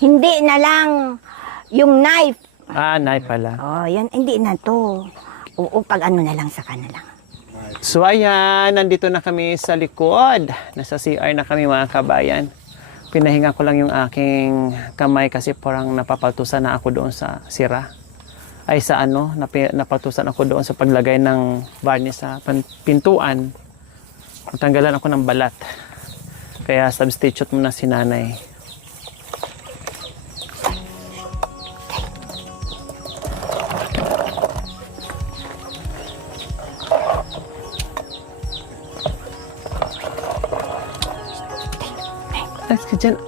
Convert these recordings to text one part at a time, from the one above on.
Hindi na lang yung knife. Knife pala. Oh, yan. Hindi na to. Oo, pag ano na lang sa kanila. So ayan, nandito na kami sa likod. Nasa CR na kami mga kabayan. Pinahinga ko lang yung aking kamay kasi parang napapaltusan na ako doon sa sira. Ay sa ano, napatusan ako doon sa paglagay ng varnish sa pintuan. Natanggalan ako ng balat. Kaya substitute muna si nanay. Alas ka dyan,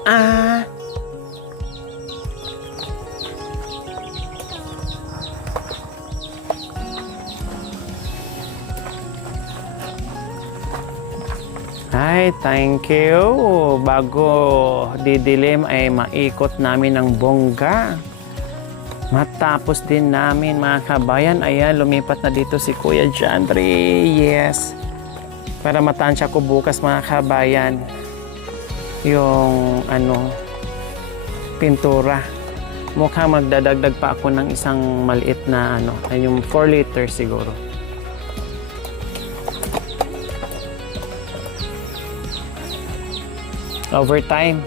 Ay, thank you. Bago didilim ay maikot namin ng bongga. Matapos din namin mga kabayan. Ayan, lumipat na dito si Kuya Jandre. Yes. Para matansya ko bukas mga kabayan. Yung pintura. Mukhang magdadagdag pa ako ng isang maliit na yung 4 liters siguro. Overtime.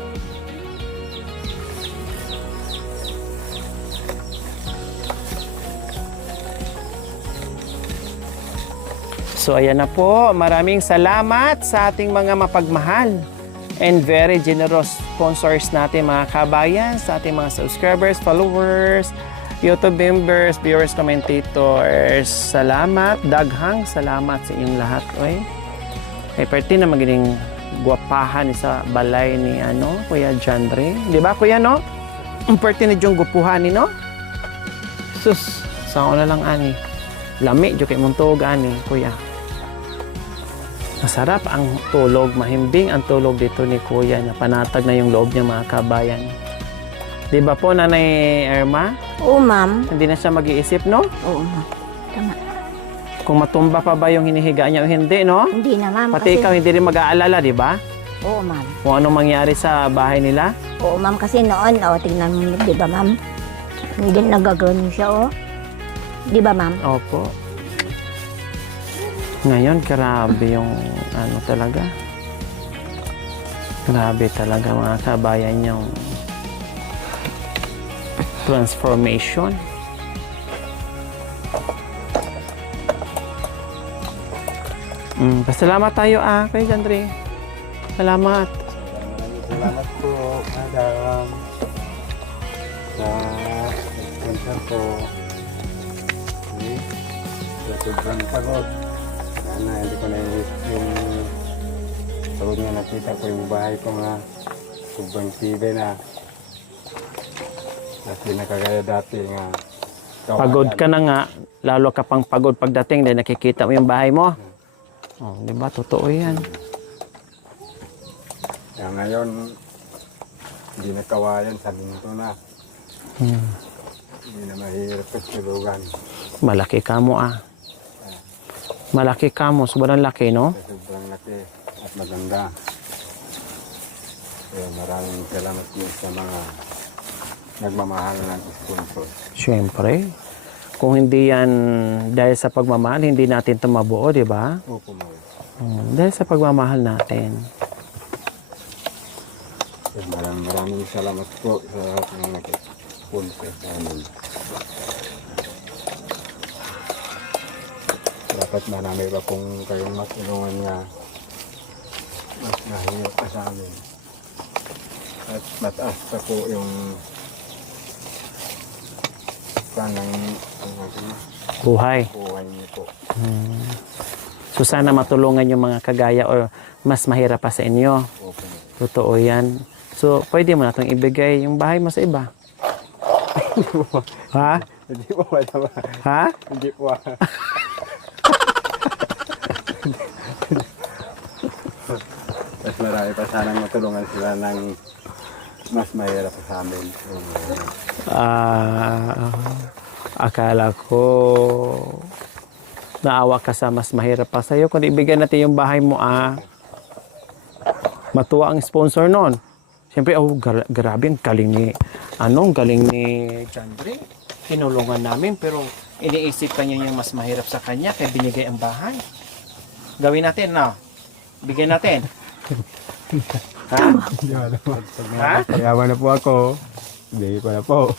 So ayan na po, maraming salamat sa ating mga mapagmahal and very generous sponsors natin mga kabayan, sa ating mga subscribers, followers, YouTube members, viewers, commentators. Salamat, daghang salamat sa inyong lahat. Oy. Ay perti na magiging guwapahan sa balay ni Kuya Jandre. Di ba Kuya no? Ang perti na diyong gupuhan ni no? Sus, saan na lang ani. Lami, diyo kay muntog ani, Kuya. Masarap ang tulog, mahimbing ang tulog dito ni Kuya na panatag na yung loob niya mga kabayan. Di ba po, Nanay Irma? Oo, ma'am. Hindi na siya mag-iisip, no? Oo, ma'am. Tama. Kung matumba pa ba yung hinihiga niya o hindi, no? Hindi na, ma'am. Pati ikaw hindi rin mag-aalala, di ba? Oo, ma'am. Kung anong mangyari sa bahay nila? Oo, ma'am. Kasi noon, tingnan mo, di ba, ma'am? Hindi nagagano siya, Di ba, ma'am? Opo. Ngayon, grabe yung talaga. Grabe talaga mga kabayan yung transformation. Pasalamat tayo kay Jandre. Salamat. Salamat po, madam. Sa sponsor po. Sa sobrang pagod. Sana hindi ko naisip yung pagod nga nakita ko yung bahay ko nga sobrang tibay na. Kasi nakagaya dati nga. Pagod ka na nga, lalo ka pang pagod pagdating dahil nakikita mo yung bahay mo. Oh, di ba? Totoo yan. Kaya ngayon, hindi na kawayan sa minto na. Hindi na mahirap sa tulugan. Malaki ka mo Malaki ka mo. Sobrang laki, no? Sobrang laki at maganda. Kaya maraming salamat po sa mga nagmamahal ng sponsor. Siyempre. Kung hindi yan dahil sa pagmamahal, hindi natin ito mabuo, di ba? Opo, ma'am. Dahil sa pagmamahal natin. Maraming salamat po sa mga nag-sponsor sa amin. Dapat marami pa kung kayong matulungan nga mas mahirap pa sa amin. At mataas pa po yung kanang Buhay. buhay niyo po. So sana matulungan yung mga kagaya o mas mahirap pa sa inyo. Opo. Totoo yan. So pwede mo na itong ibigay yung bahay mo sa iba. Ha? Hindi po wala. Ha? Hindi po. Mas marami pa sanang matulungan sila ng mas mahirap pa sa amin. Akala ko naawa ka sa mas mahirap pa sa'yo. Kung ibigyan natin yung bahay mo, matuwa ang sponsor nun. Siyempre, grabe, ang galing ni, ang galing ni Chandre. Tinulungan namin, pero iniisip ka niya yung mas mahirap sa kanya, kaya binigay ang bahay. Gawin natin, no? Bigyan natin. Ha? Ha? Kayawa na po ako. Hindi ko na po.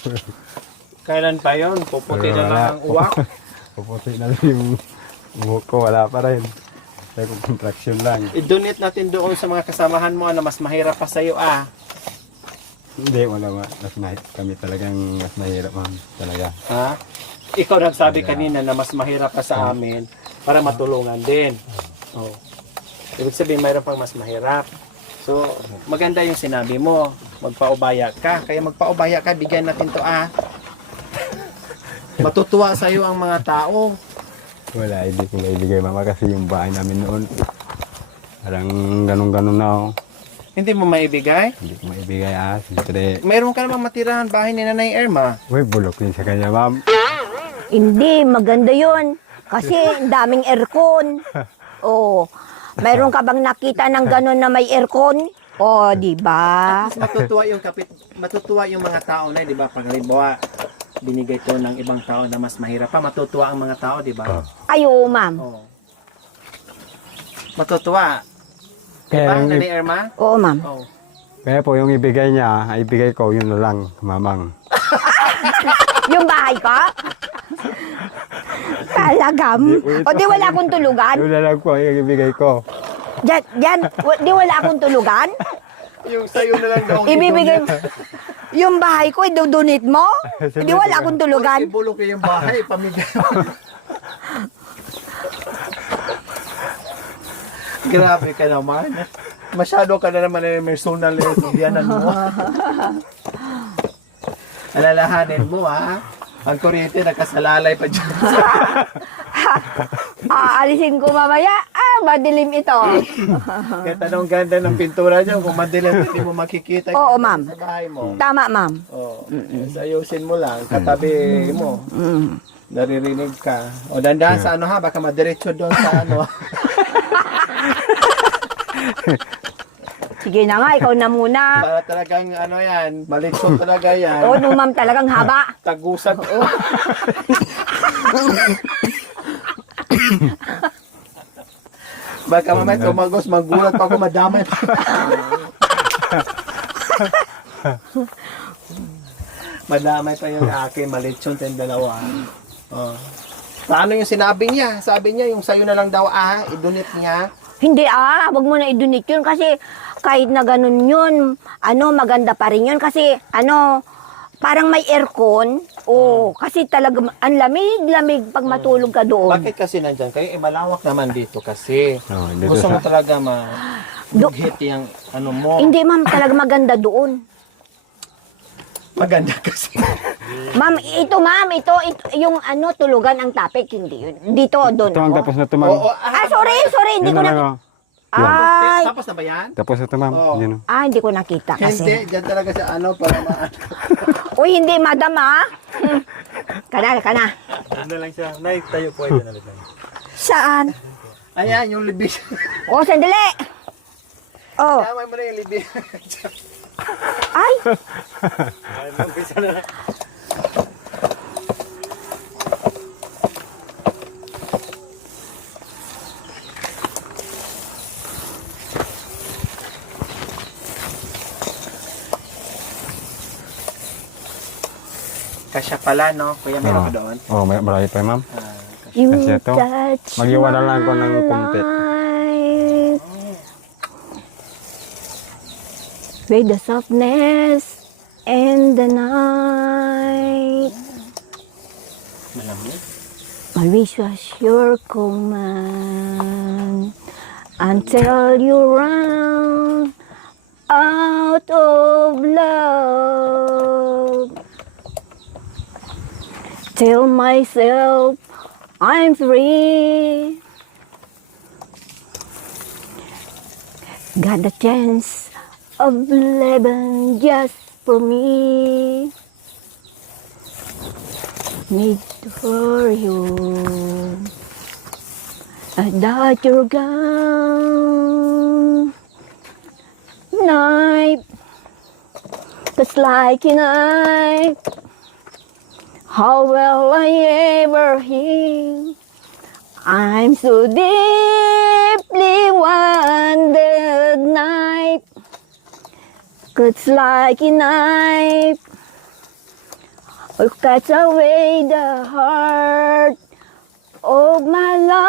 Kailan pa yun? Puputi na lang ang uwak. Puputi na lang yung buhok ko. Wala pa rin. Kaya kung contraction lang. I-donate natin doon sa mga kasamahan mo na mas mahirap pa sa'yo, Hindi, wala. Mas mahirap. Kami talagang mas mahirap, ma'am. Talaga. Ha? Ikaw nagsabi kanina na mas mahirap ka sa amin para matulungan din. Oh. Ibig sabihin, mayroon pang mas mahirap. So, maganda yung sinabi mo. Magpaubaya ka. Kaya magpaubaya ka, bigyan natin to, Matutuwa sa'yo ang mga tao. Wala, hindi ko maibigay, mama. Kasi yung bahay namin noon, parang ganun-ganun na, Hindi mo maibigay? Hindi ko maibigay, Siyempre, Mayroon ka namang matirhan bahay ni Nanay Irma. uy, bulok din sa kanya, ma'am. Hindi, maganda yun. Kasi ang daming aircon. Oh, mayroon ka bang nakita ng gano'n na may aircon? Oh, di ba? Matutuwa yung mga tao na, di ba? Pag halimbawa, binigay to ng ibang tao na mas mahirap pa, matutuwa ang mga tao, di ba? Ay, oo, ma'am. Oo. Matutuwa. Di Kaya ba, yung, Nanay Irma? Oo, ma'am. Oo. kaya po yung ibigay niya, ibigay ko, yun na lang, mamang. Yung bahay ko? Talagam. O di wala akong tulugan? Yun na lang po yung ibigay ko. Di wala akong tulugan? Yung sayo na lang daw. Ibibigay mo. Yung bahay ko, idudunit mo? Di wala akong tulugan? Ibulok yung bahay, pamigay mo. Grabe ka naman. Masyado ka na naman yung personal yung mo. Alalahanin mo, Ang kuryente, nakasalalay pa dyan. Aalisin ko mamaya. Madilim ito. Kahit anong ganda ng pintura dyan, kung madilim, hindi mo makikita Oo, ma'am. sa bahay mo. Tama, ma'am. Oh, ayusin mo lang, katabi mo. Naririnig ka. O dandahan sa baka madiretso doon sa Sige na nga, ikaw na muna. Para talagang yan, malitsyon talaga yan. Oo, no, ma'am, talagang haba. Tagusan. Baka mamaya tumagos, magulat pa ako, madamay pa. Madamay pa yung akin, malitsyon tayong dalawa. Oh. Paano yung sinabi niya? Sabi niya, yung sayo na lang daw, idunit niya. Hindi wag mo na idunit yun kasi kahit na ganun yun, maganda pa rin yun kasi parang may aircon. Kasi talaga, ang lamig pag matulog ka doon. Bakit kasi nandyan kayo? Malawak naman dito kasi. Dito Gusto mo sa, talaga mag-hit yung mo. Hindi, ma'am, talaga maganda doon. Maganda kasi. Ma'am, ito, yung tulugan ang topic, hindi yun. Dito, doon. ito ang tapos na ito, ma'am. Sorry, hindi ko Yun na na. lang, Ay, Tapos na ba yan? Tapos na ito, ma'am. Oo. Yun, hindi ko nakita kasi. Hindi, dyan talaga sa para Uy, hindi, madam, Kana. Ano lang siya. Nay, tayo po ito na lang. Saan? Ayan, yung libis. Sandali. Tama mo na yung libis. Ay, Ay, mag-isa na. Kasya pala, no? Kuya, meron ka doon? marami pa, ma'am. you Kasi ito, touch mag-iwala lang ako ng my konti. life with the softness and the night. Malamig. My wish was your command until you run out of love. Tell myself I'm free. Got the chance of living just for me. Need for you. I thought you're gone. Night Just like a night, how will I ever heal? I'm so deeply wondered night, cuts like a knife, or cuts away the heart of my life.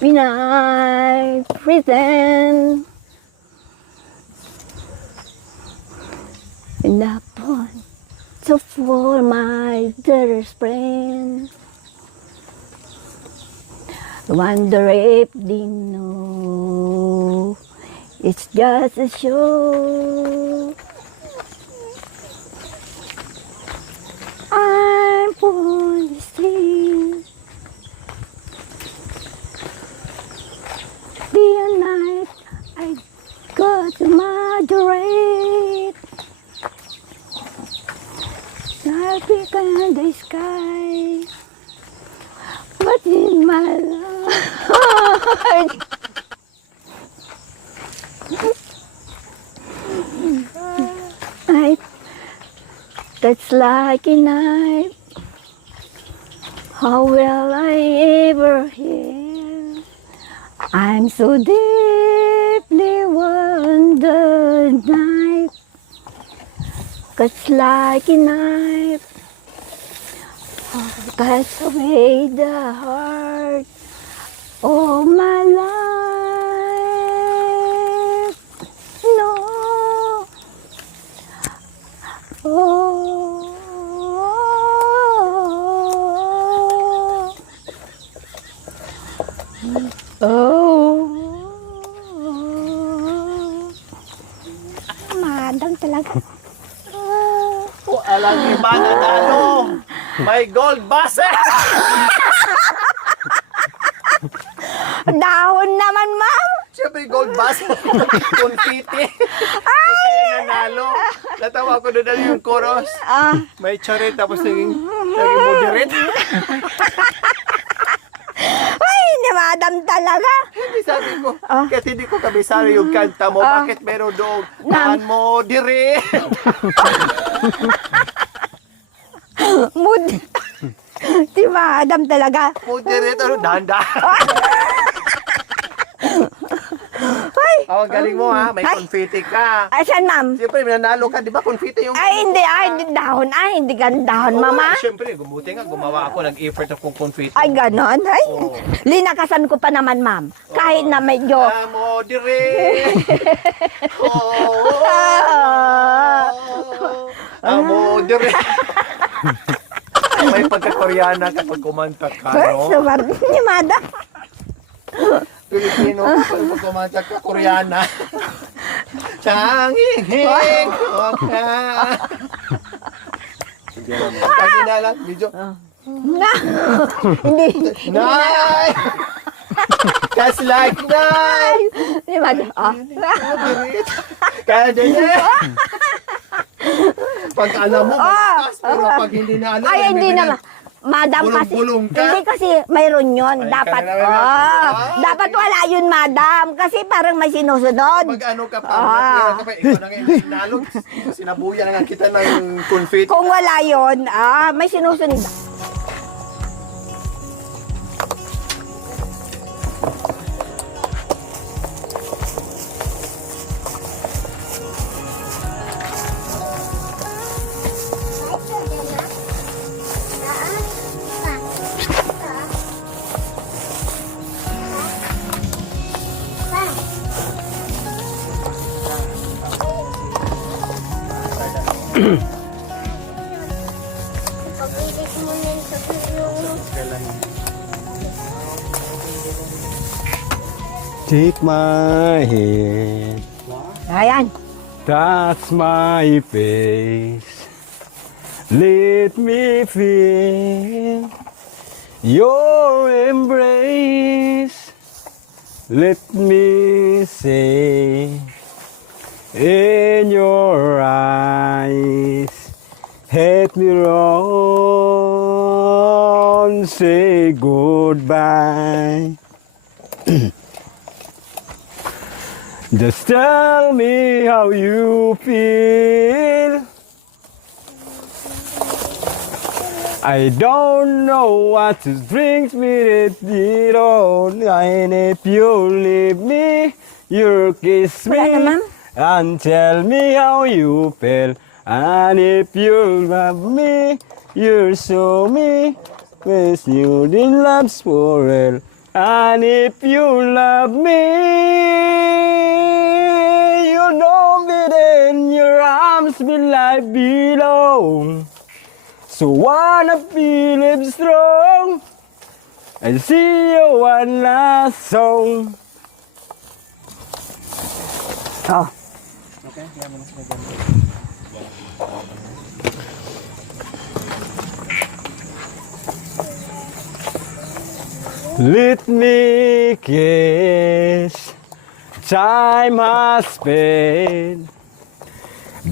When I pretend in the pond to for my dearest friend, I wonder if they know it's just a show. I'm on the street, day and night I got to moderate. I pick on the sky, but in my life, I that's like a knife. How will I ever heal? I'm so deeply wounded knife. Cuts like a knife, cuts away the heart of my life. No, oh, oh, madam talaga. O, alam niyo ba na may gold buzzer! Dahon naman, ma'am. Siyempre, gold buzzer. Confetti. Kaya nanalo. Natawa ko doon yung chorus. May charit, tapos naging moderate. Ay, ni madam talaga. Hindi sabi ko, kahit hindi ko kabisado yung kanta mo, bakit meron doon, naan mo, dire. Mood. Si madam talaga. Moderate, ano, dahan-dahan. Ay, Oh, galing mo ha, may Ay. confetti ka. ay, saan, ma'am? Siyempre, nanalo ka, di ba? Confetti yung... Ay, hindi, dahon. Ay, hindi gan dahon, Oo, mama. Siyempre, gumuti nga, gumawa ako, nag-effort akong confetti. Ay, ganon. Ay, Oo. linakasan ko pa naman, ma'am. Kahit na medyo... Amo, dire. Oh, amo, dire. May pagka-Koreana kapag kumanta ka, Ay, no? sumar ni madam. Pilipino, kapag kumanta ka, Koreana. Changing-hing, ka. Pag inalang, medyo, Na, hindi. Nay! Just like night! Ni madam. Kaya din pag alam mo, malakas, pero pag hindi na alam, Ay, hindi naman. Madam kasi, Bulong-bulong ka. hindi kasi mayroon yun. Ay, Dapat, ka na naman. dapat wala yun, madam. Kasi parang may sinusunod. Pag ano ka pa, ikaw na ngayon nalog, sinabuyan na nga kita ng confetti. Kung wala yun, may sinusunod. Take my hand, Ayan. touch my face, let me feel your embrace, let me say in your eyes, hit me wrong, say me goodbye. Just tell me how you feel. I don't know what to drink with it all. And if you leave me, you kiss Wala na, me ma'am. and tell me how you feel. And if you love me, you show me with you in love's for real. And if you love me, you know me in your arms will I belong. So wanna feel it strong and see you one last song. Oh. Let me kiss. Time has spent.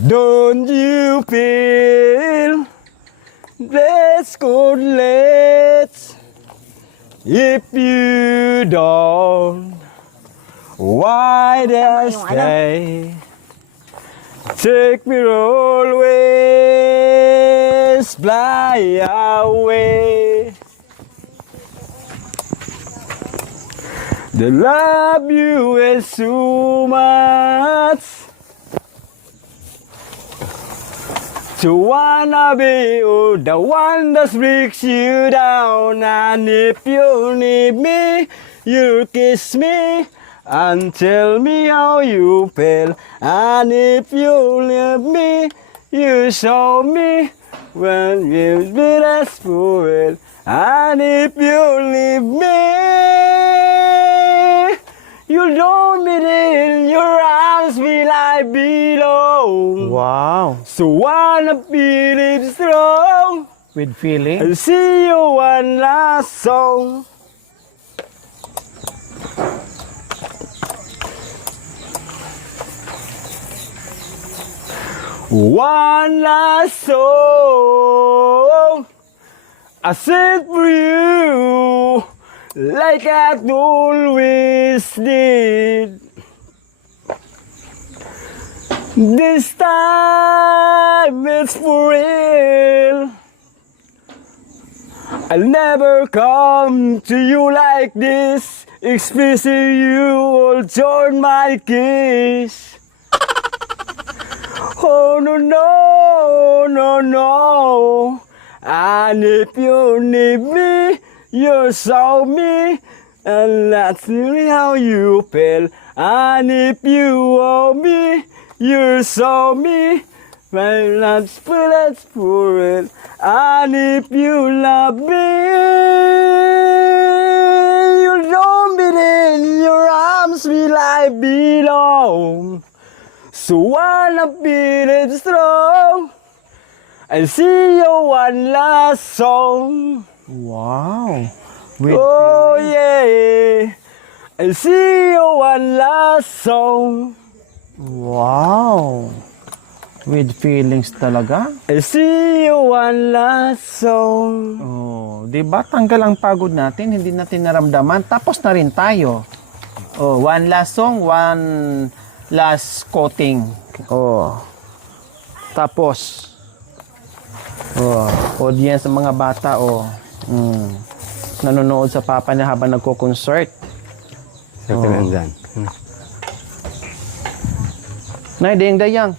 Don't you feel this good let's if you don't, why did I yung ano? stay? Take me always, fly away. The love you is so much. To wanna be the one that breaks you down. And if you need me, you kiss me and tell me how you feel. And if you leave me, you show me when you be desperate. And if you leave me, you don't be in your arms will I belong. Wow. So wanna feel it strong. With feeling. I'll see you one last song. One last song I sent for you like I always did. This time it's for real. I'll never come to you like this. Explicit you will join my kiss. Oh no, no, no, no. And if you need me, you saw me. And that's really how you feel. And if you owe me, you saw me. Well, let's pour it. And if you love me, you don't be in your arms will I belong. So wanna feel it strong and see you one last song. Wow. With Oh feeling. yeah, and see you one last song. Wow. With feelings talaga. And see you one last song. Oh, 'di ba? Tanggal ang pagod natin, hindi natin naramdaman. Tapos na rin tayo. Oh, one last song, one last coating. Oh. Tapos audience ng mga bata nanonood sa papa niya habang nagko-concert. Sa dyan. Nay, dayang-dayang.